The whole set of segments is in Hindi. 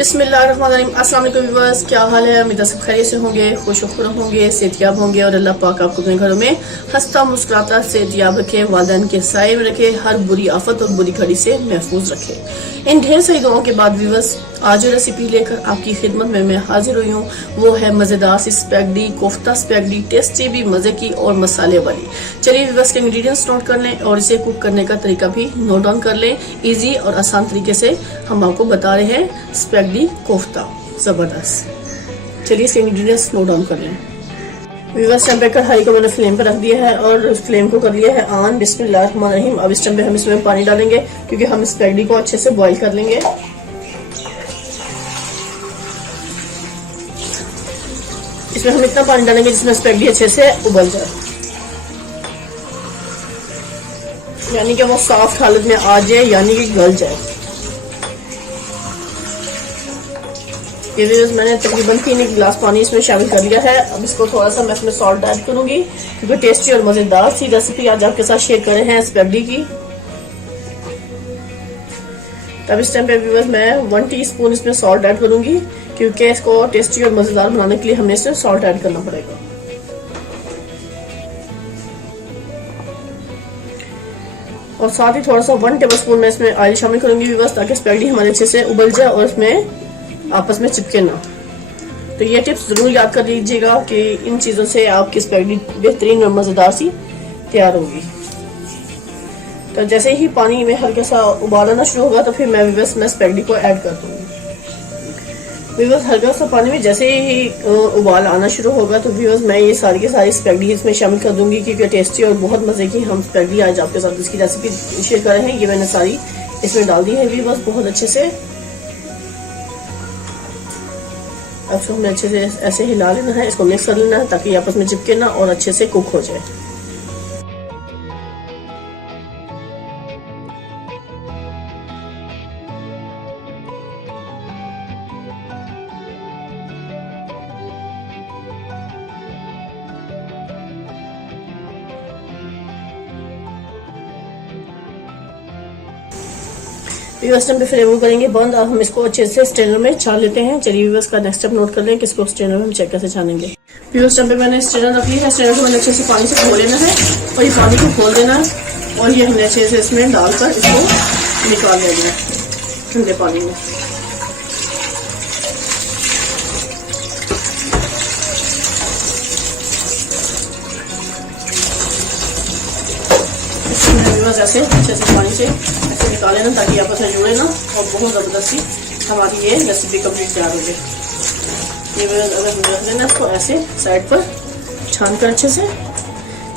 बिस्मिल्लाहिर्रहमानिर्रहीम। अस्सलाम वालेकुम व्यूअर्स, क्या हाल है? उम्मीद है सब खैरियत से होंगे, खुश होंगे, सेहतयाब होंगे और अल्लाह पाक आपको अपने घरों में हंसता मुस्कुराता सेहतयाब रखे, वालिदैन के साए में रखे, हर बुरी आफत और बुरी घड़ी से महफूज रखे। इन ढेर सारी दुआओं के बाद व्यूअर्स, आज जो रेसिपी लेकर आपकी खिदमत में मैं हाजिर हुई हूँ वो है मजेदार सी स्पैगडी, कोफ्ता स्पैगडी, टेस्टी भी मजे की और मसाले वाली। चलिए व्यूअर्स के इंग्रेडिएंट्स नोट कर लें और इसे कुक करने का तरीका भी नोट डाउन कर लें। इजी और आसान तरीके से हम आपको बता रहे हैं स्पैगडी कोफ्ता, जबरदस्त। चलिए इसके इंग्रेडिएंट्स नोट डाउन कर लें। व्यूअर्स, टेम्परेचर हाई को मैंने फ्लेम पर रख दिया है और फ्लेम को कर लिया है ऑन। बिस्मिल्लाहिर्रहमानिर्रहीम। अब इस टाइम पे हम इसमें पानी डालेंगे क्योंकि हम स्पैगडी को अच्छे से बॉईल कर लेंगे। इसमें हम इतना पानी डालेंगे जिसमें स्पैगडी अच्छे से उबल जाए, यानी कि वो सॉफ्ट हालत में आ जाए, यानी कि गल जाए। ये मैंने तकरीबन 3 गिलास पानी इसमें शामिल कर लिया है। अब इसको थोड़ा सा मैं इसमें सॉल्ट ऐड करूंगी क्योंकि टेस्टी और मजेदार सी रेसिपी आज आपके साथ शेयर कर रहे हैं स्पैगडी की। तब इस टाइम पे व्यूअर्स मैं 1 टीस्पून इसमें सॉल्ट ऐड करूंगी क्योंकि इसको टेस्टी और मजेदार बनाने के लिए हमें इसमें सॉल्ट ऐड करना पड़ेगा। और साथ ही थोड़ा सा 1 टेबलस्पून मैं इसमें ऑयल शामिल करूंगी व्यूअर्स, ताकि स्पैगडी हमारे अच्छे से उबल जाए और इसमें आपस में चिपके ना। तो ये टिप्स जरूर याद कर लीजिएगा कि इन चीजों से आपकी स्पैगडी बेहतरीन और मजेदार सी तैयार होगी। तो जैसे ही पानी में हल्का सा उबाल आना शुरू होगा तो फिर मैं व्यूअर्स में स्पैगडी को ऐड कर दूंगी। व्यूअर्स, हल्का सा पानी में जैसे ही उबाल आना शुरू होगा तो व्यूअर्स मैं ये सारी की सारी स्पैगडी इसमें शामिल कर दूंगी क्योंकि टेस्टी और बहुत मजे की हम स्पैगडी आज आपके साथ इसकी रेसिपी शेयर कर रहे हैं। ये मैंने सारी इसमें डाल दी है व्यूअर्स बहुत अच्छे से। अब इसको हमें अच्छे से ऐसे हिला लेना है, इसको मिक्स कर लेना है ताकि आपस में चिपके ना और अच्छे से कुक हो जाए। व्यूअर्स, टाइम पे फ्लेम करेंगे बंद और हम इसको अच्छे से स्ट्रेनर में छान लेते हैं। चलिए व्यूअर्स का नेक्स्ट स्टेप नोट कर लें कि इसको स्ट्रेनर में हम चेक कैसे छानेंगे। व्यूअर्स, टाइम पे मैंने स्ट्रेनर रख लिया है। स्ट्रेनर को मैंने अच्छे से पानी से धो लेना है और ये पानी को खोल देना है और ये हमने अच्छे से इसमें डालकर इसको निकाल लेना है ठंडे पानी में। ऐसे अच्छे से पानी से ऐसे निकाल लेना ताकि आपस में जुड़े ना और बहुत जबरदस्ती हमारी ये रेसिपी कंप्लीट तैयार हो जाए। ये अगर रख देना इसको ऐसे साइड पर छान कर अच्छे से।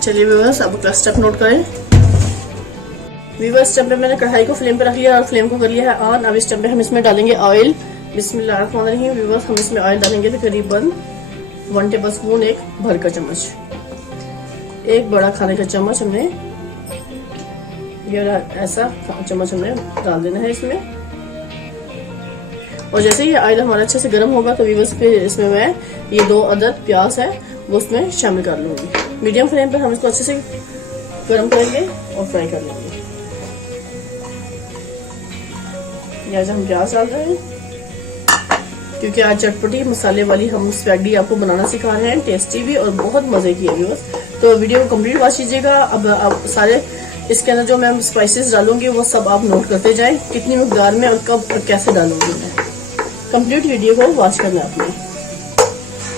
चलिए व्यूअर्स, अब अगला स्टेप नोट करें। व्यूअर्स, स्टेप पे मैंने कढ़ाई को फ्लेम पे रख लिया और फ्लेम को कर लिया है ऑन। अब इस स्टेप पे हम इसमें डालेंगे ऑयल। बिस्मिल्लाहिर्रहमानिर्रहीम। व्यूअर्स, हम इसमें ऑयल डालेंगे तकरीबन 1 टेबलस्पून, एक भर का चम्मच, एक बड़ा खाने का चम्मच हमने ये ऐसा चम्मच हमने डाल देना है इसमें। और जैसे ही ऑयल हमारा अच्छे से गर्म होगा तो व्यूअर्स फिर इसमें मैं ये 2 अदद प्याज है वो उसमें शामिल कर लूंगी। मीडियम फ्लेम पर हम इसको अच्छे से गर्म करेंगे और फ्राई कर लेंगे। आज हम प्याज डाल रहे हैं क्योंकि आज चटपटी मसाले वाली हम स्पैगडी आपको बनाना सिखा रहे हैं, टेस्टी भी और बहुत मजे की है व्यूअर्स। तो वीडियो को कंप्लीट वॉच कीजिएगा। अब आप सारे इसके अंदर जो मैं स्पाइसेस डालूंगी वो सब आप नोट करते जाएं, कितनी मिकदार में और कब और कैसे डालूंगी मैं। कंप्लीट वीडियो को वॉच करना है आपने।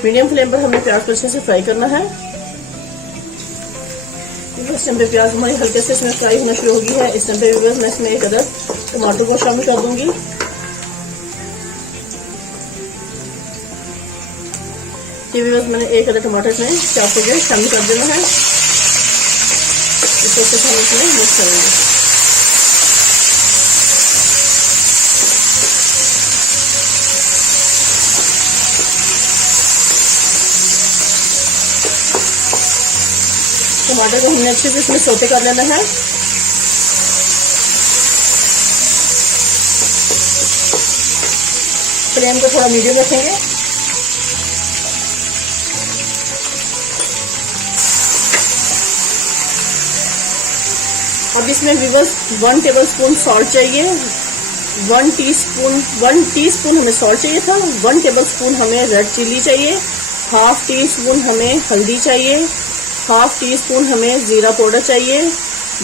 मीडियम फ्लेम पर हमें प्याज को अच्छे से फ्राई करना है। इस टाइम पे प्याज हमारी हल्के से इसमें फ्राई होना शुरू होगी है। इस टाइम पे मैं इसमें एक अदद टमाटर को शामिल कर दूंगी। ये मैंने एक अदद टमाटर में चाप करके शामिल कर देना है। इसको अच्छे से हम इसमें मिक्स करेंगे। टमाटर को हमने अच्छे से इसमें सौते कर लेना है। फ्लेम को थोड़ा मीडियम रखेंगे। अब इसमें व्यूअर्स 1 टेबलस्पून सॉल्ट चाहिए वन टीस्पून हमें सॉल्ट चाहिए था, 1 टेबलस्पून हमें रेड चिली चाहिए, हाफ टी स्पून हमें हल्दी चाहिए, हाफ टी स्पून हमें जीरा पाउडर चाहिए,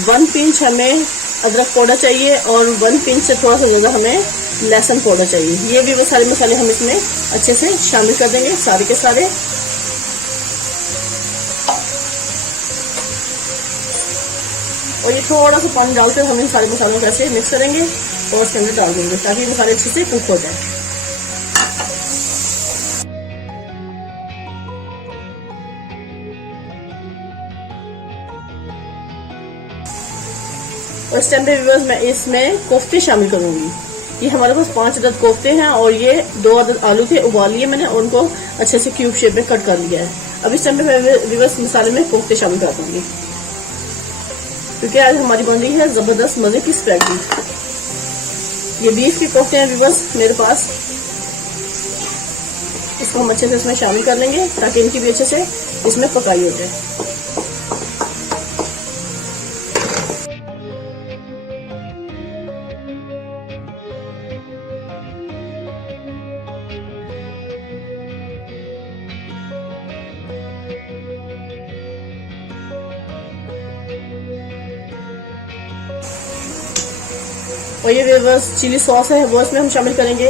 1 पिंच हमें अदरक पाउडर चाहिए और 1 पिंच से थोड़ा सा ज़्यादा हमें लहसुन पाउडर चाहिए। ये भी वो सारे मसाले हम इसमें अच्छे से शामिल कर देंगे सारे के सारे। और ये थोड़ा सा पानी डालकर हम इन सारे मसालों को ऐसे मिक्स करेंगे और उसके अंदर डाल देंगे ताकि मसाले अच्छे से कुक हो जाए। और इस टाइम पे व्यूअर्स मैं इसमें कोफ्ते शामिल करूंगी। ये हमारे पास 5 अदद कोफ्ते हैं और ये 2 अदद आलू थे, उबाल लिए मैंने और उनको अच्छे से क्यूब शेप में कट कर लिया है। अब इस टाइम पे मैं व्यूअर्स मसाले में कोफ्ते शामिल कर दूंगी क्योंकि आज हमारी बन रही है जबरदस्त मजे की स्पैगेटी। ये बीफ के कोफ्ते हैं व्यूअर्स मेरे पास, इसको हम अच्छे से इसमें शामिल कर लेंगे ताकि इनकी भी अच्छे से इसमें पकाई हो जाए। और ये व्यूअर्स चिली सॉस है वो इसमें हम शामिल करेंगे।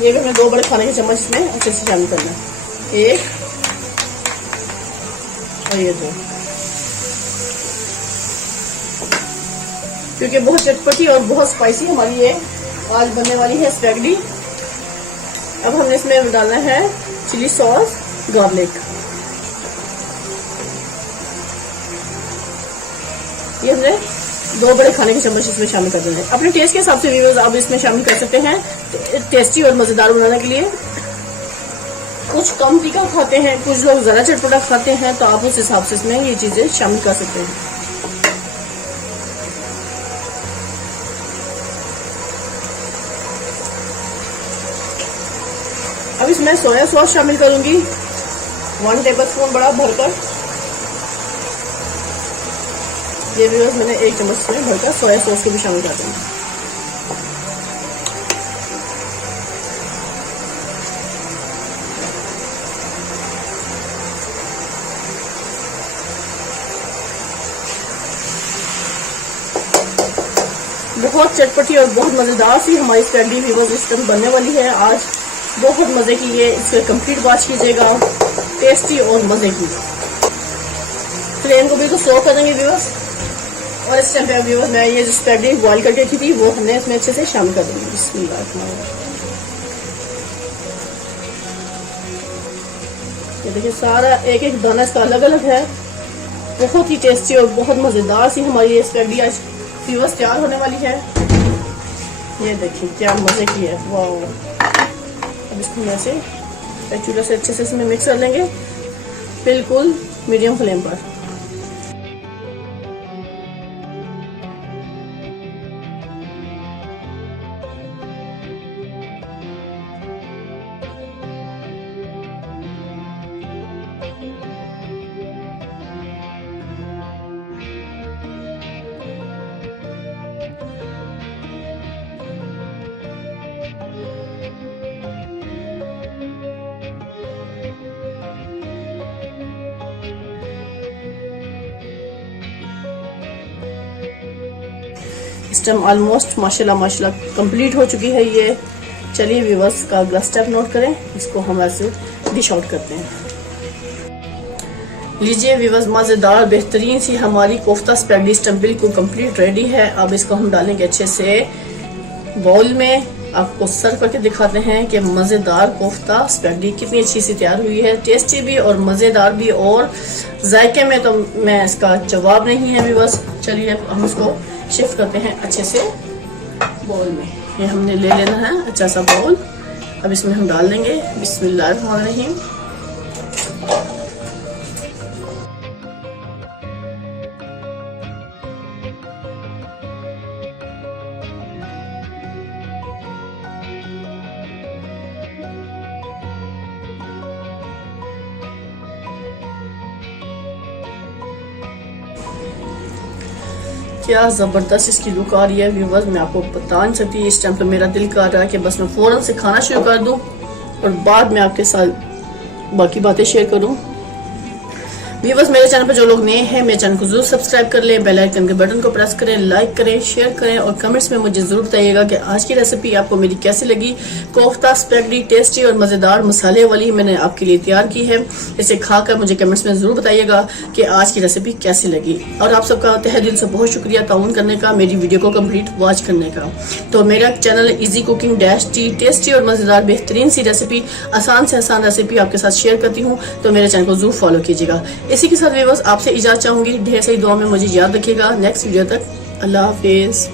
ये भी हमें 2 बड़े खाने के चम्मच इसमें अच्छे से शामिल करना है, 1 और ये 2, क्योंकि बहुत चटपटी और बहुत स्पाइसी हमारी ये आज बनने वाली है स्पैगेटी। अब हमने इसमें डालना है चिली सॉस गार्लिक। ये हमने 2 बड़े खाने के चम्मच इसमें शामिल कर देना है। अपने टेस्ट के हिसाब से व्यूअर्स आप इसमें शामिल कर सकते हैं टेस्टी और मजेदार बनाने के लिए। कुछ कम तीखा खाते हैं, कुछ लोग ज्यादा चटपटा खाते हैं, तो आप उस हिसाब से इसमें ये चीजें शामिल कर सकते हैं। अब इसमें सोया सॉस शामिल करूंगी 1 टेबलस्पून बड़ा भरकर। ये व्यूअर्स मैंने 1 चम्मच में भरकर सोया सॉस को भी शामिल कर दूंगी। बहुत चटपटी और बहुत मजेदार सी हमारी स्पैगेटी व्यूअर्स इस टाइम बनने वाली है आज। बहुत मजे की ये इससे कंप्लीट वॉच कीजिएगा, टेस्टी और मजे की। फ्लेम को बिल्कुल स्लो कर देंगे व्यूअर्स। और इस टाइम पे व्यूअर्स मैं ये जो स्पैगेटी बॉईल करके रखी थी वो हमने इसमें अच्छे से शामिल कर देंगे। बिस्मिल्लाह। ये देखिए सारा एक एक दाना इसका अलग अलग है। बहुत ही टेस्टी और बहुत मजेदार सी हमारी ये स्पैगेटी आज व्यूअर्स तैयार होने वाली है। ये देखिए क्या मजे की है, वाह। अब इसको हम ऐसे स्पैचुला से अच्छे से इसमें मिक्स कर लेंगे बिल्कुल मीडियम फ्लेम पर। इस टाइम ऑलमोस्ट माशाल्लाह कंप्लीट हो चुकी है ये। चलिए व्यूअर्स का अगला स्टेप नोट करें, इसको हम ऐसे डिश आउट करते हैं। लीजिए व्यूअर्स मजेदार बेहतरीन सी हमारी कोफ्ता स्पैगेटी इस टाइम बिल्कुल कंप्लीट रेडी है। अब इसको हम डालेंगे अच्छे से बाउल में। आपको सर्व करके दिखाते हैं कि मजेदार कोफ्ता स्पैगेटी कितनी अच्छी सी तैयार हुई है, टेस्टी भी और मजेदार भी, और जायके में तो मैं इसका जवाब नहीं है व्यूअर्स। चलिए हम इसको शिफ्ट करते हैं अच्छे से बाउल में। ये हमने ले लेना है अच्छा सा बाउल। अब इसमें हम डाल देंगे बिस्मिल्लाहिर्रहमानिर्रहीम। क्या ज़बरदस्त इसकी लुक आ रही है व्यूवर्स, मैं आपको बता नहीं सकती। इस टाइम पे मेरा दिल कर रहा है कि बस मैं फ़ौरन से खाना शुरू कर दूं और बाद में आपके साथ बाकी बातें शेयर करूं। व्यूवर्स, मेरे चैनल पर जो लोग नए हैं मेरे चैनल को जरूर सब्सक्राइब कर लें, बेल आइकन के बटन को प्रेस करें, लाइक करें, शेयर करें और कमेंट्स में मुझे जरूर बताइएगा कि आज की रेसिपी आपको मेरी कैसी लगी। कोफ्ता स्पैगेटी टेस्टी और मज़ेदार मसाले वाली मैंने आपके लिए तैयार की है। इसे खाकर मुझे कमेंट्स में जरूर बताइएगा कि आज की रेसिपी कैसी लगी। और आप सबका तहे दिल से बहुत शुक्रिया ताउन करने का, मेरी वीडियो को कम्प्लीट वॉच करने का। तो मेरा channel easy cooking dash T tasty और मज़ेदार बेहतरीन सी रेसिपी, आसान से आसान रेसिपी आपके साथ शेयर करती हूँ, तो मेरे चैनल को जरूर फॉलो कीजिएगा। इसी के साथ व्यूअर्स आपसे इजाजत चाहूंगी, ढेर सारी दुआ में मुझे याद रखिएगा। नेक्स्ट वीडियो तक अल्लाह हाफिज।